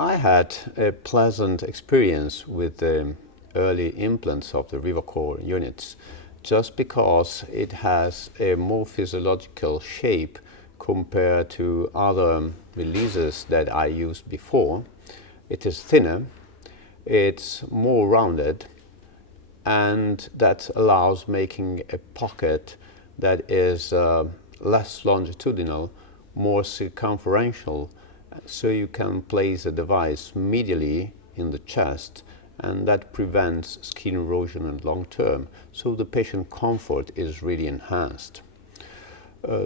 I had a pleasant experience with the early implants of the Rivacor units just because it has a more physiological shape compared to other releases that I used before. It is thinner, it's more rounded, and that allows making a pocket that is less longitudinal, more circumferential, so you can place a device medially in the chest, and that prevents skin erosion and long term, so the patient comfort is really enhanced.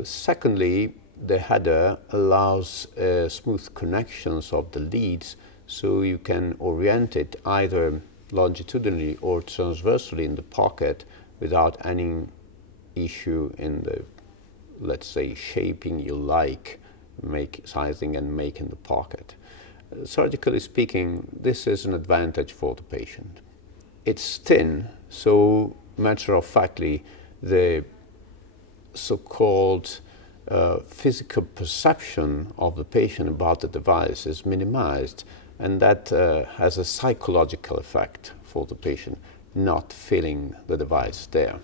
Secondly, the header allows smooth connections of the leads, so you can orient it either longitudinally or transversely in the pocket without any issue in the, let's say, shaping you like, sizing and making the pocket. Surgically speaking, this is an advantage for the patient. It's thin, so matter of factly, the so-called physical perception of the patient about the device is minimized, and that has a psychological effect for the patient, not feeling the device there.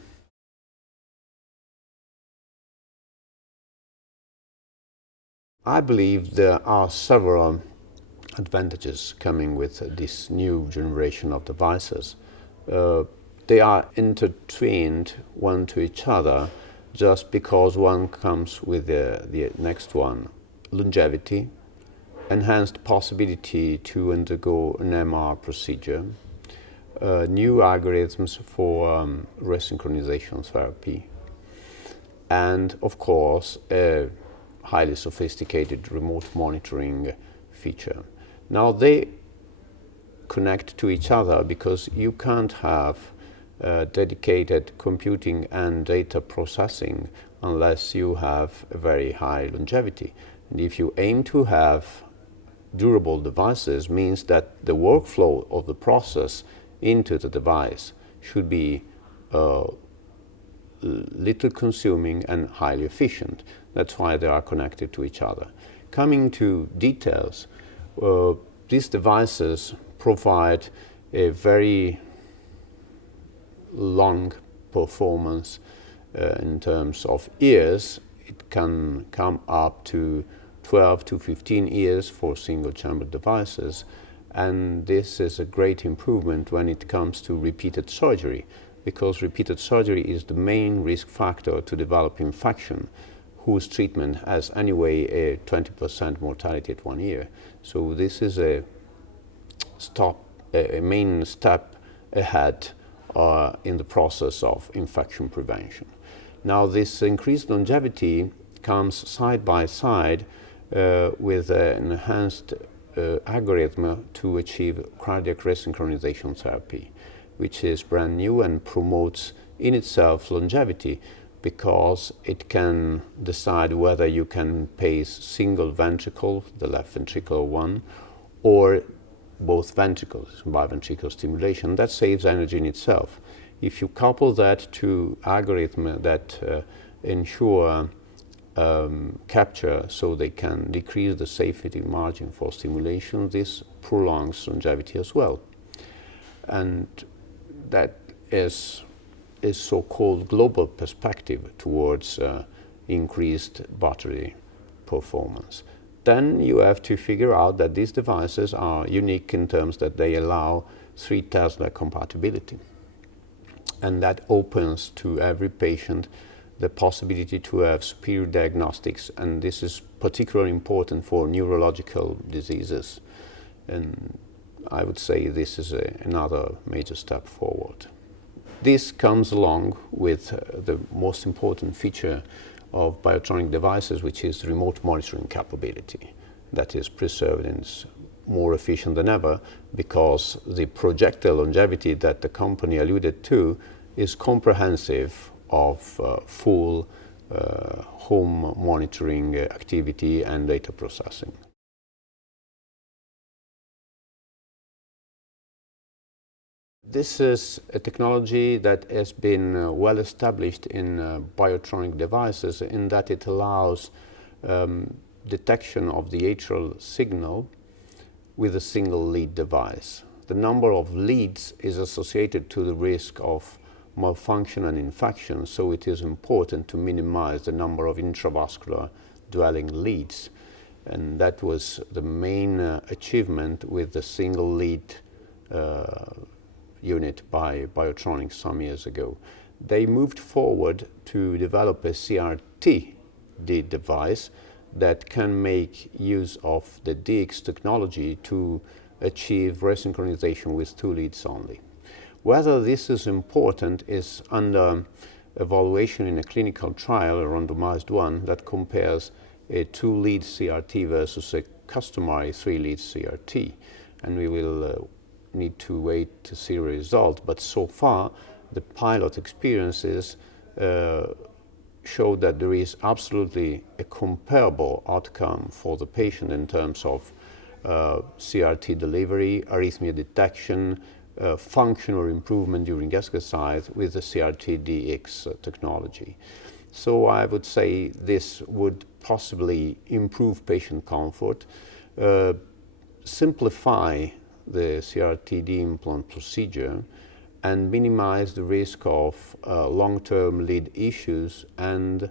I believe there are several advantages coming with this new generation of devices. They are intertwined one to each other just because one comes with the next one. Longevity, enhanced possibility to undergo an MR procedure, new algorithms for resynchronization therapy, and of course a highly sophisticated remote monitoring feature. Now they connect to each other because you can't have dedicated computing and data processing unless you have a very high longevity. And if you aim to have durable devices, means that the workflow of the process into the device should be little consuming and highly efficient. That's why they are connected to each other. Coming to details, these devices provide a very long performance in terms of years. It can come up to 12 to 15 years for single chamber devices, and this is a great improvement when it comes to repeated surgery, because repeated surgery is the main risk factor to develop infection, whose treatment has anyway a 20% mortality at 1 year. So this is a main step ahead in the process of infection prevention. Now this increased longevity comes side by side with an enhanced algorithm to achieve cardiac resynchronization therapy, which is brand new and promotes in itself longevity, because it can decide whether you can pace single ventricle, the left ventricular one, or both ventricles, biventricular stimulation. That saves energy in itself. If you couple that to algorithms that ensure capture, so they can decrease the safety margin for stimulation, this prolongs longevity as well. And that is so-called global perspective towards increased battery performance. Then you have to figure out that these devices are unique in terms that they allow 3 Tesla compatibility. And that opens to every patient the possibility to have superior diagnostics, and this is particularly important for neurological diseases. And I would say this is another major step forward. This comes along with the most important feature of BIOTRONIK devices, which is remote monitoring capability. That is preserved and is more efficient than ever, because the projected longevity that the company alluded to is comprehensive of full home monitoring activity and data processing. This is a technology that has been well established in BIOTRONIK devices, in that it allows detection of the atrial signal with a single lead device. The number of leads is associated to the risk of malfunction and infection, so it is important to minimize the number of intravascular dwelling leads. And that was the main achievement with the single lead unit by BIOTRONIK some years ago. They moved forward to develop a CRT-D device that can make use of the DX technology to achieve resynchronization with 2 leads only. Whether this is important is under evaluation in a clinical trial, a randomized one, that compares a 2-lead CRT versus a customary 3-lead CRT. And we will need to wait to see the result. But so far, the pilot experiences show that there is absolutely a comparable outcome for the patient in terms of CRT delivery, arrhythmia detection, functional improvement during exercise with the CRT-DX technology. So I would say this would possibly improve patient comfort, simplify the CRT-D implant procedure, and minimize the risk of long-term lead issues and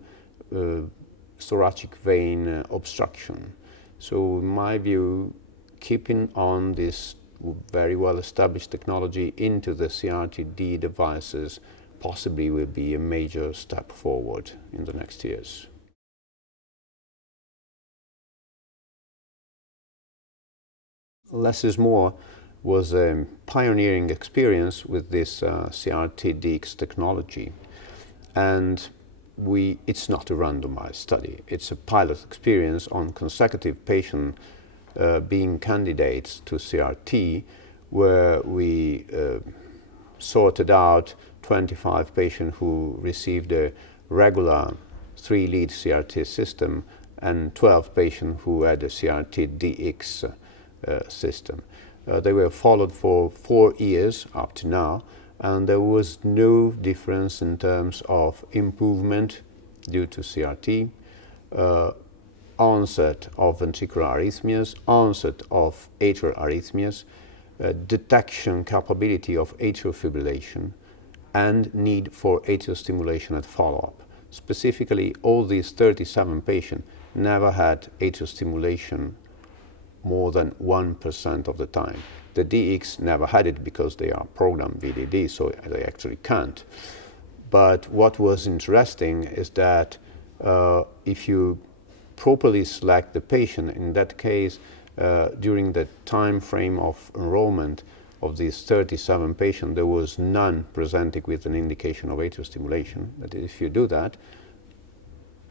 thoracic vein obstruction. So in my view, keeping on this very well-established technology into the CRT-D devices possibly will be a major step forward in the next years. Less is more was a pioneering experience with this CRT-DX technology. And it's not a randomized study. It's a pilot experience on consecutive patients being candidates to CRT, where we sorted out 25 patients who received a regular 3-lead CRT system and 12 patients who had a CRT-DX system. They were followed for 4 years up to now, and there was no difference in terms of improvement due to CRT, onset of ventricular arrhythmias, onset of atrial arrhythmias, detection capability of atrial fibrillation, and need for atrial stimulation at follow-up. Specifically, all these 37 patients never had atrial stimulation more than 1% of the time. The DX never had it because they are programmed VDD, so they actually can't. But what was interesting is that if you properly select the patient, in that case, during the time frame of enrollment of these 37 patients, there was none presenting with an indication of atrial stimulation. But if you do that,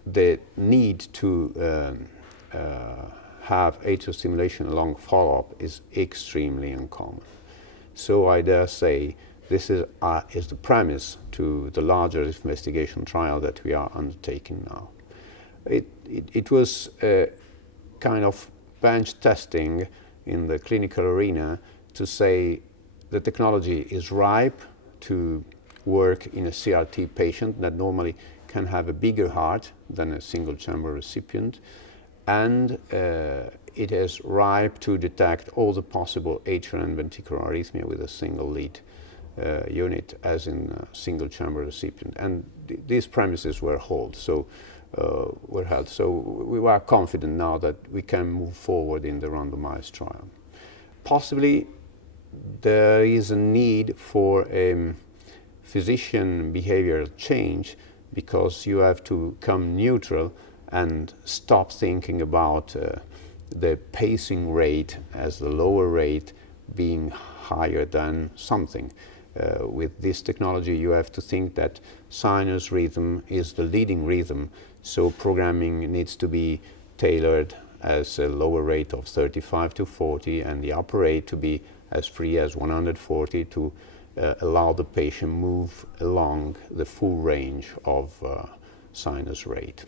the need to have atrial stimulation along follow-up is extremely uncommon. So I dare say this is the premise to the larger investigation trial that we are undertaking now. It was a kind of bench testing in the clinical arena to say the technology is ripe to work in a CRT patient that normally can have a bigger heart than a single chamber recipient, and it is ripe to detect all the possible atrial and ventricular arrhythmia with a single lead unit as in a single chamber recipient. And these premises were held. So we were confident now that we can move forward in the randomized trial. Possibly there is a need for a physician behavioral change, because you have to come neutral and stop thinking about the pacing rate as the lower rate being higher than something. With this technology, you have to think that sinus rhythm is the leading rhythm, so programming needs to be tailored as a lower rate of 35 to 40 and the upper rate to be as free as 140 to allow the patient move along the full range of sinus rate.